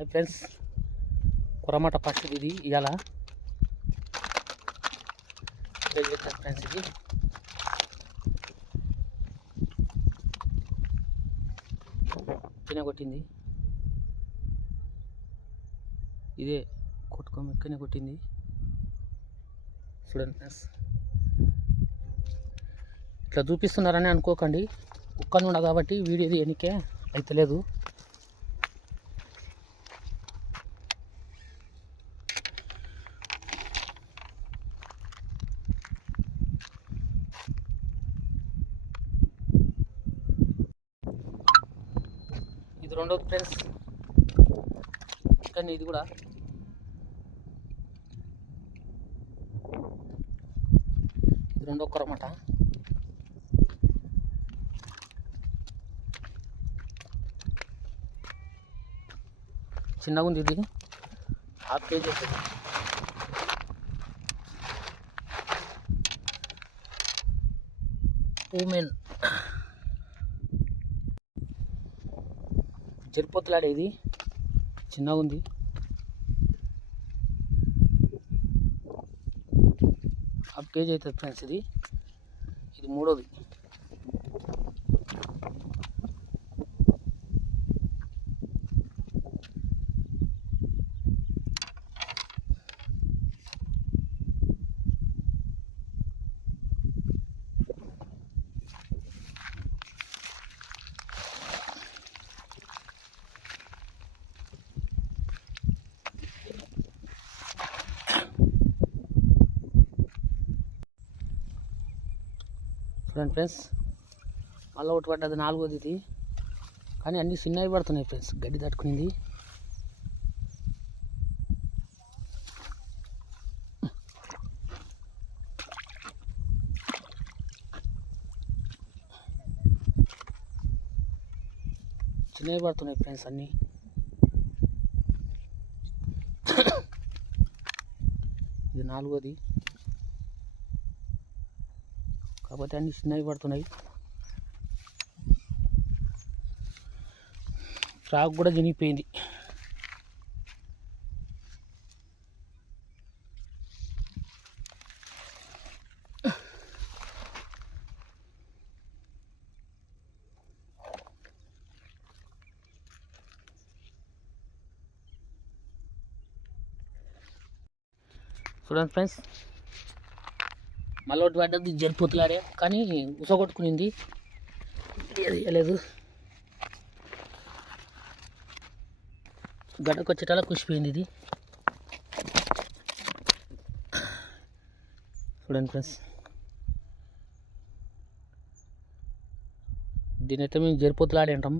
Hi friends, కొరమాట first ఇది ఇవాళ friends. ఇది కొట్టింది, ఇదే కొట్టుకోమెక్కనే కొట్టింది చూడండి ఫ్రెండ్స్. ఇట్లా చూపిస్తున్నారని అనుకోకండి, ఒక్కని ఉండ కాబట్టి వీడియోది ఎన్నికే అయితే లేదు. ఇది రెండోది ఫ్రెండ్స్, కానీ ఇది కూడా ఇది రెండో కొరమాట. చిన్నగా ఉంది, ఇది ½ కేజీ వస్తుంది. ఉమెన్ జరిపోతులాడే, ఇది చిన్నగా ఉంది. ½ కేజీ అవుతుంది ఫ్రెండ్స్. ఇది మూడోది. చూడండి ఫ్రెండ్స్, మళ్ళీ ఒకటి పడ్డది, నాలుగోది ఇది. కానీ అన్నీ చిన్నవి పడుతున్నాయి ఫ్రెండ్స్, గడ్డి తట్టుకునింది. చిన్నవి పడుతున్నాయి ఫ్రెండ్స్ అన్నీ. ఇది నాలుగోది కాబట్టి అన్నీ చిన్నవి పడుతున్నాయి. ఫ్రాక్ కూడా చినిగిపోయింది. చూడండి ఫ్రెండ్స్, మళ్ళీ ఒకటి పడ్డది జరిపోతులాడే, కానీ ఉసగొట్టుకునింది, లేదు. గడ్డకు వచ్చేటలా కుసిపోయింది ఇది. చూడండి ఫ్రెండ్స్, దీనైతే మేము జరిపోతులాడే అంటాం.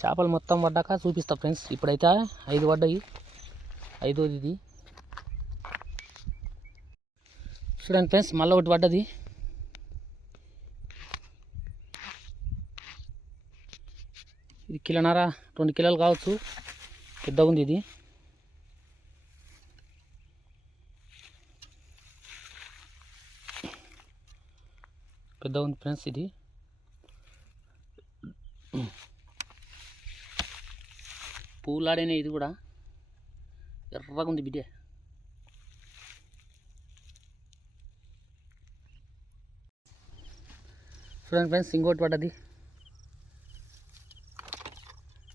చేపలు మొత్తం పడ్డాక చూపిస్తా ఫ్రెండ్స్. ఇప్పుడైతే 5 పడ్డాయి, 5వది ఇది. చూడండి ఫ్రెండ్స్, మళ్ళీ ఒకటి పడ్డది. ఇది 1.5 కిలో 2 కిలోలు కావచ్చు, పెద్దగా ఉంది ఇది. పెద్దగా ఉంది ఫ్రెండ్స్. ఇది పూలాడేనే, ఇది కూడా ఎర్రగా ఉంది బిడ్డ. చూడండి ఫ్రెండ్స్, ఇంకోటి పడ్డది,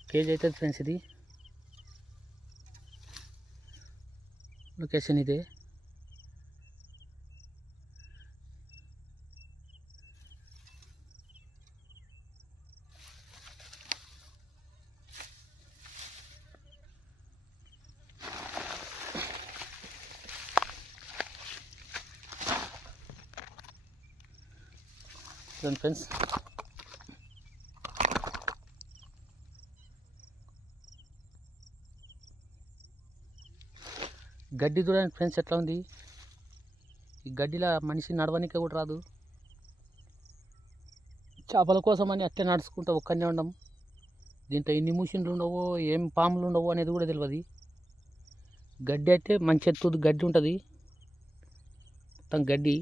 కేజీ అవుతుంది ఫ్రెండ్స్. ఇది లొకేషన్ ఇదే. చూడండి ఫ్రెండ్స్, గడ్డి చూడండి ఫ్రెండ్స్ ఎట్లా ఉంది. ఈ గడ్డిలో మనిషి నడవనికే కూడా రాదు. చేపల కోసమని అట్టే నడుచుకుంటూ ఒక్కనే ఉండం. దీంట్లో ఎన్ని మిషన్లు ఉండవో, ఏం పాములు ఉండవో అనేది కూడా తెలియదు. గడ్డి అయితే మంచి ఎత్తు గడ్డి ఉంటుంది, మొత్తం గడ్డి.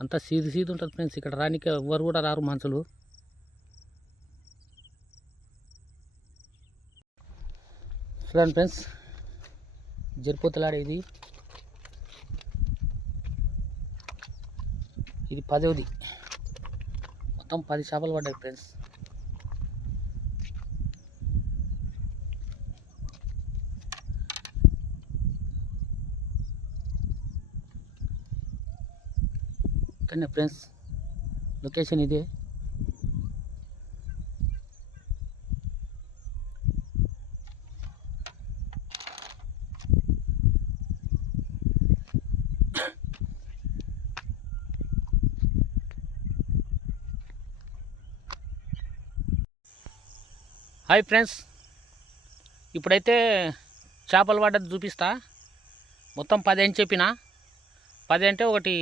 అంతా సీది ఉంటుంది ఫ్రెండ్స్. ఇక్కడ రానికి ఎవరు కూడా రారు మనుషులు. చూడండి ఫ్రెండ్స్, జరిపోతలాడే ఇది 10వది. మొత్తం 10 చేపలు పడ్డాయి ఫ్రెండ్స్. ఇక్కడనే ఫ్రెండ్స్ లొకేషన్ ఇదే. హాయ్ ఫ్రెండ్స్, ఇప్పుడైతే చేపలు పడ్డది చూపిస్తా. మొత్తం 10 అని చెప్పిన. 10 అంటే ఒకటి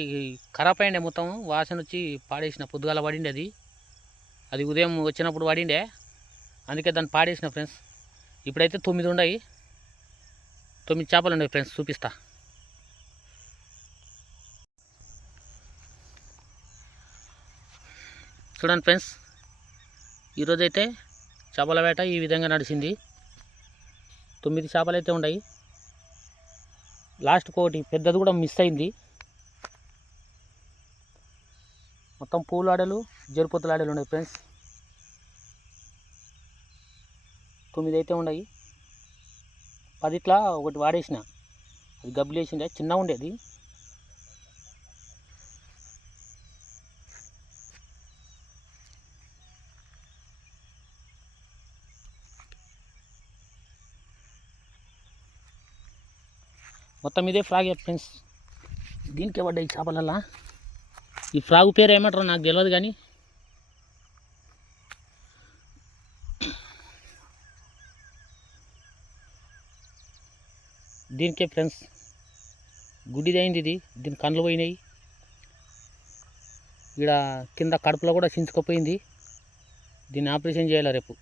ఖరాబ్ అయిండే, మొత్తం వాసన వచ్చి పాడేసిన. పొద్దుగాల పడిండే అది ఉదయం వచ్చినప్పుడు పడిండే, అందుకే దాన్ని పాడేసిన ఫ్రెండ్స్. ఇప్పుడైతే 9 ఉన్నాయి. 9 చేపలు ఉన్నాయి ఫ్రెండ్స్, చూపిస్తా. చూడండి ఫ్రెండ్స్, ఈరోజైతే చేపల వేట ఈ విధంగా నడిచింది. 9 చేపలు అయితే ఉన్నాయి. లాస్ట్కి ఒకటి పెద్దది కూడా మిస్ అయింది. మొత్తం పూలాడలు, జరిపోతులాడలు ఉన్నాయి ఫ్రెండ్స్. 9 అయితే ఉన్నాయి. 10 ఒకటి వాడేసిన, అది గబ్బులేసిండే, చిన్నగా ఉండేది. మొత్తం ఇదే ఫ్రాగ్ ఫ్రెండ్స్. దీనికే పడ్డాయి చేపలల్లా. ఈ ఫ్రాగు పేరు ఏమంటారో నాకు తెలియదు, కానీ దీనికే ఫ్రెండ్స్ గుడ్డిది అయింది ఇది. దీని కళ్ళు పోయినాయి. ఇక్కడ కింద కడుపులో కూడా చించుకుపోయింది. దీన్ని ఆపరేషన్ చేయాలి రేపు.